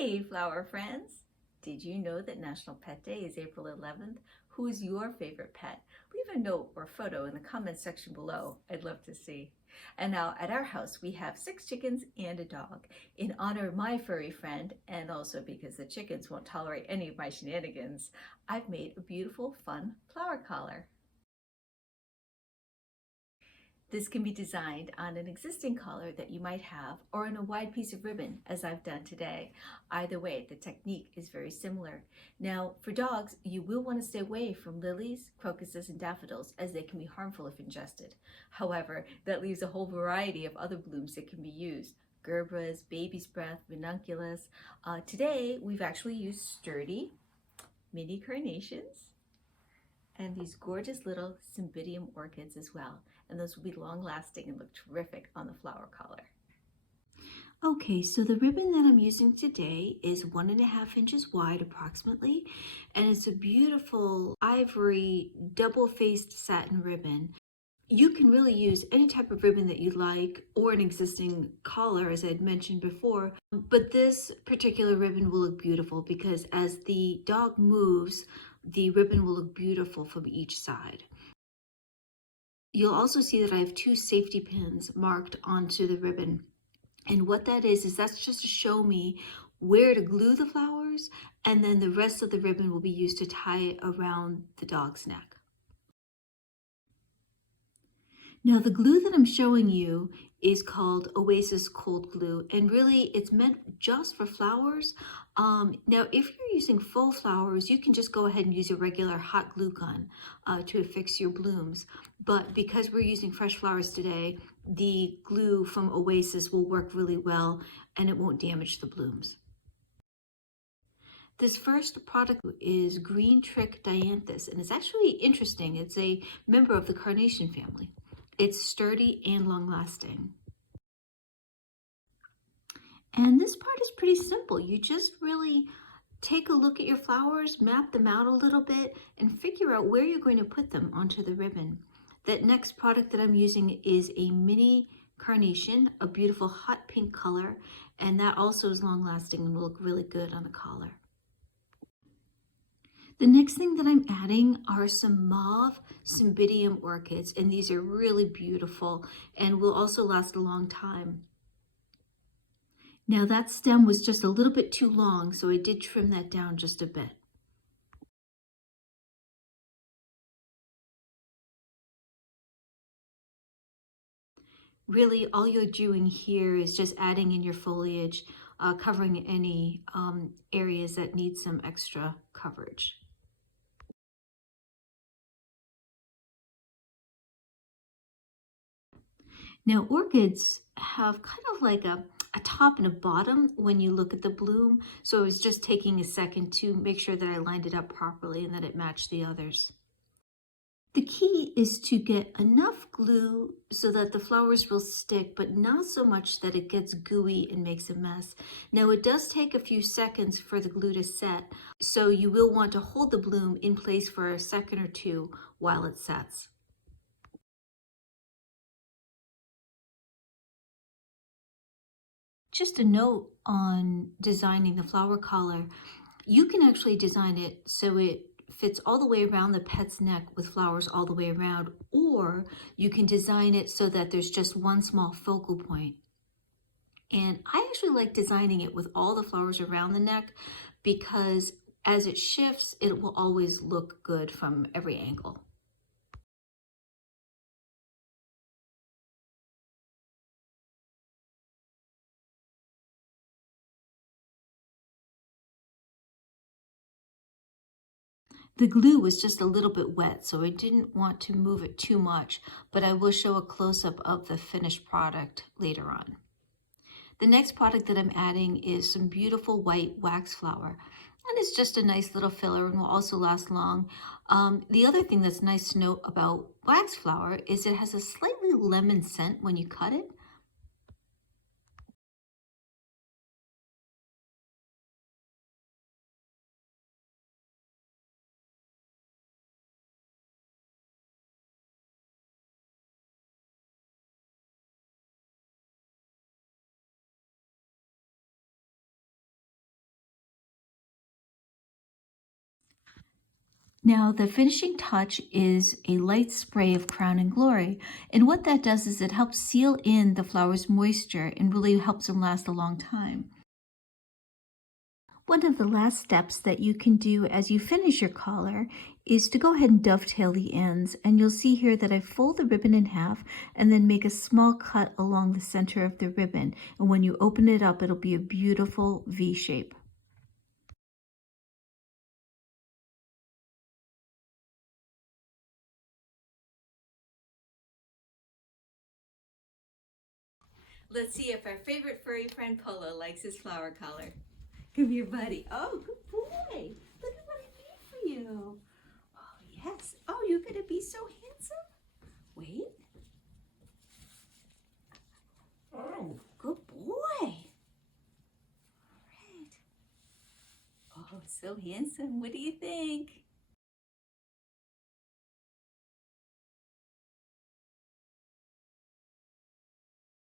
Hey, flower friends! Did you know that National Pet Day is April 11th? Who's your favorite pet? Leave a note or photo in the comments section below. I'd love to see. And now at our house, we have 6 chickens and a dog. In honor of my furry friend, and also because the chickens won't tolerate any of my shenanigans, I've made a beautiful, fun flower collar. This can be designed on an existing collar that you might have or on a wide piece of ribbon, as I've done today. Either way, the technique is very similar. Now, for dogs, you will want to stay away from lilies, crocuses, and daffodils, as they can be harmful if ingested. However, that leaves a whole variety of other blooms that can be used. Gerbras, baby's breath, ranunculus. Today, we've actually used sturdy mini carnations and these gorgeous little cymbidium orchids as well. And those will be long lasting and look terrific on the flower collar. Okay, so the ribbon that I'm using today is 1.5 inches wide approximately, and it's a beautiful ivory double-faced satin ribbon. You can really use any type of ribbon that you like or an existing collar, as I had mentioned before, but this particular ribbon will look beautiful because as the dog moves, the ribbon will look beautiful from each side. You'll also see that I have 2 safety pins marked onto the ribbon. And what that is that's just to show me where to glue the flowers, and then the rest of the ribbon will be used to tie it around the dog's neck. Now the glue that I'm showing you is called Oasis Cold Glue, and really it's meant just for flowers. Now if you're using full flowers, you can just go ahead and use a regular hot glue gun to affix your blooms. But because we're using fresh flowers today, the glue from Oasis will work really well and it won't damage the blooms. This first product is Green Trick Dianthus, and it's actually interesting. It's a member of the carnation family. It's sturdy and long-lasting. And this part is pretty simple. You just really take a look at your flowers, map them out a little bit, and figure out where you're going to put them onto the ribbon. That next product that I'm using is a mini carnation, a beautiful hot pink color, and that also is long-lasting and will look really good on the collar. The next thing that I'm adding are some mauve cymbidium orchids, and these are really beautiful and will also last a long time. Now that stem was just a little bit too long, so I did trim that down just a bit. Really, all you're doing here is just adding in your foliage, covering any areas that need some extra coverage. Now orchids have kind of like a top and a bottom when you look at the bloom. So I was just taking a second to make sure that I lined it up properly and that it matched the others. The key is to get enough glue so that the flowers will stick, but not so much that it gets gooey and makes a mess. Now it does take a few seconds for the glue to set, so you will want to hold the bloom in place for a second or two while it sets. Just a note on designing the flower collar. You can actually design it so it fits all the way around the pet's neck with flowers all the way around, or you can design it so that there's just one small focal point. And I actually like designing it with all the flowers around the neck because as it shifts, it will always look good from every angle. The glue was just a little bit wet, so I didn't want to move it too much, but I will show a close-up of the finished product later on. The next product that I'm adding is some beautiful white wax flower, and it's just a nice little filler and will also last long. The other thing that's nice to note about wax flower is it has a slightly lemon scent when you cut it. Now, the finishing touch is a light spray of Crown and Glory. And what that does is it helps seal in the flower's moisture and really helps them last a long time. One of the last steps that you can do as you finish your collar is to go ahead and dovetail the ends. And you'll see here that I fold the ribbon in half and then make a small cut along the center of the ribbon. And when you open it up, it'll be a beautiful V shape. Let's see if our favorite furry friend Polo likes his flower collar. Come here, buddy. Oh, good boy. Look at what I made for you. Oh, yes. Oh, you're going to be so handsome. Wait. Oh, good boy. All right. Oh, so handsome. What do you think?